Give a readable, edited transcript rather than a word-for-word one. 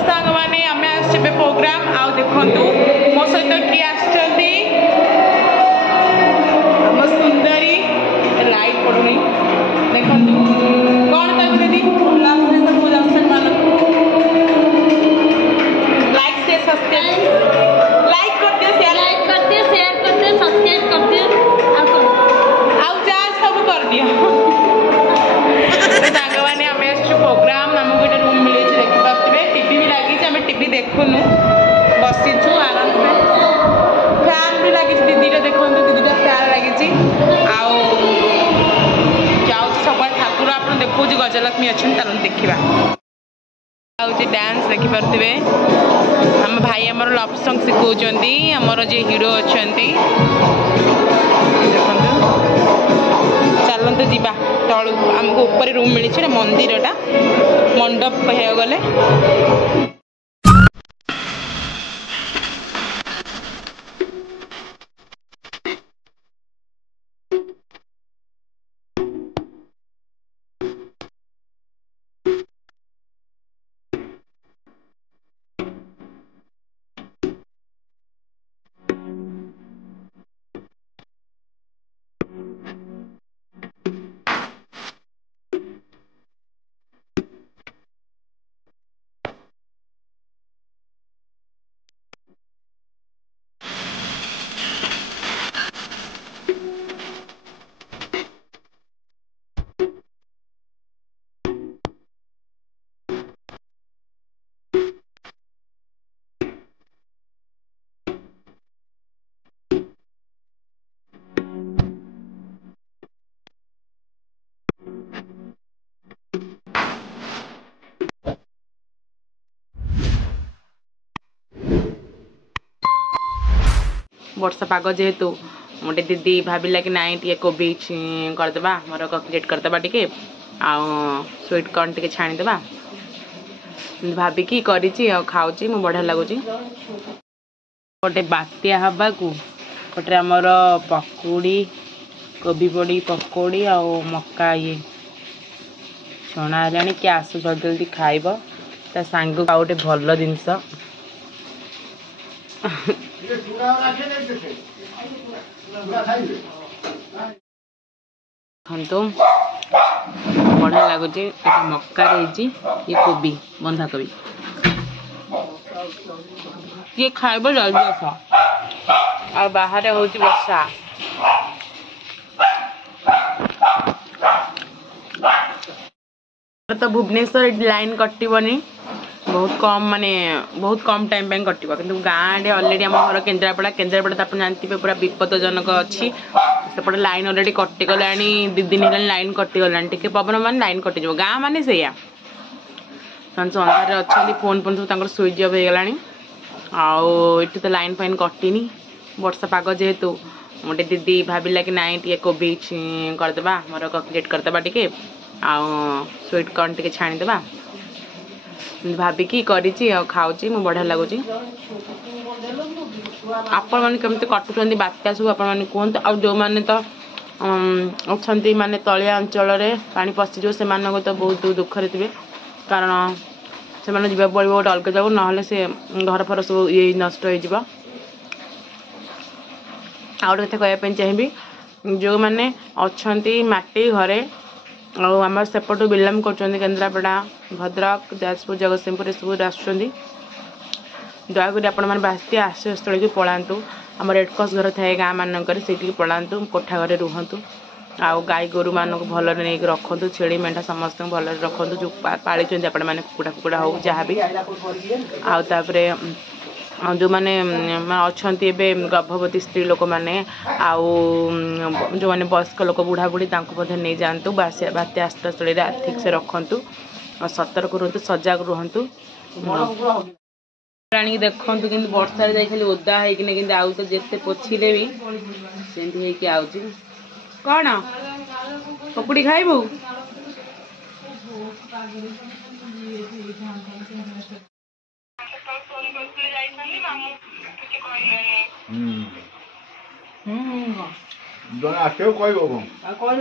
सांग मैंने आम आसबे प्रोग्राम आउ देखु मो सहित किए आम सुंदरी लाइट पड़ुनी देखु कौन कहते दीदी लाइक से सब्सक्राइब लाइक कर दियो शेयर सब्सक्राइब कर दियो आउ जा सब कर दियो सांग मैंने आम प्रोग्राम आमको गोटे रूम मिली देखी पारे टीवी भी लगी आम टीवी देखुनु बसीचु आराम से फैन भी लगी दीदी देखो दीदी फैन लगी सब ठाकुर आप देखो गजलक्ष्मी अच्छा चलो देखा डांस देखिपे आम भाई आमर लव सॉन्ग शिखौंट आमर जे हीरो अच्छा चलते जीवा तलू आमको ऊपर रूम मिली मंदिरटा मंडप कह गले वर्षा पाग जेहेतु मोटे दीदी भाविला कि नाई टे कोबी करदे मोर ककलेट करदे टे स्वीट कॉर्न टे छाणीदे भाविकी करी खाऊँ मो बढ़िया लगुच गोटे बात्या हवा को गोटे आमर पकोड़ी कोबी बड़ी पकोड़ी आ मक्का ये छणा है कि आसु जल्दी जल्दी खाइब ता सांग गोटे भल जिनस बढ़िया लगुच मक्का रही ये कोबी बंधा कोबी ये खाइब जल्दी आस आ बाहर हूँ वर्षा तो भुवनेश्वर लाइन कटनी बहुत कम माने बहुत कम टाइम पे कटिबो किंतु गाँ रे ऑलरेडी हम घर केन्द्रापड़ा तो आप जानते पूरा विपदजनक अच्छी सेपटे लाइन ऑलरेडी कटिगलानी 2 दिन है लाइन कटिगलानी टे पवन मान लाइन कटिज गाँ माने से अंधार अच्छा फोन फोन सब स्विच ऑफ हो गलानी आठ तो लाइन फाइन कटिनी वर्षा पाग जेहेतु मोटे दीदी भाविला कि नाई टे कोबी करदे मोर ककलेट करदे टे स्वीट कॉर्न टे छाणीदे भाविकी करी खाऊँ मो बढ़िया लगुच आपण मैंने केमती कटुंट बात्या सब आप कहते आ जो मैंने तो अच्छा माने तलिया अंचल पानी पशिज से तो बहुत दुखरे थे कारण से जा पड़ो गोटे अलग जगह ना से घर फर सब ये नष्ट हो आउटे कहवाई चाहिए जो मैंने अच्छा माटी घरे आमर सेपटू बिलंग कर केन्द्रापड़ा भद्रक जाजपुर जगतसिंहपुर सब आसुँच दयाकोरी आपण मैंने बात्या आश्रयस्थल की पलांतु आम रेडक्रॉस घर थाए गाँ मानक से पलांतु कोठा घरे रुहतु आउ गाई गोरु मानक भल नहीं रखु छेड़ी मेढ़ा समस्त भल रखु जो पाली आपण मैंने कुकुड़ा कुकुड़ा हो जहाँ भी आउे जो मैंने अच्छा गर्भवती स्त्री लोक मैंने जो मैंने वयस्क लोक बुढ़ा बुढ़ी नहीं जातु बात्या आश्रयस्थल ठीक से रखु सतर्क रुहतु सजग रुहतु प्राणी देखु कि वर्षा खाली ओदा होना आउ तो जिते पोछिले भी सेमती आउची कौन पकुड़ी खाइबू जन आसे कहबो कौन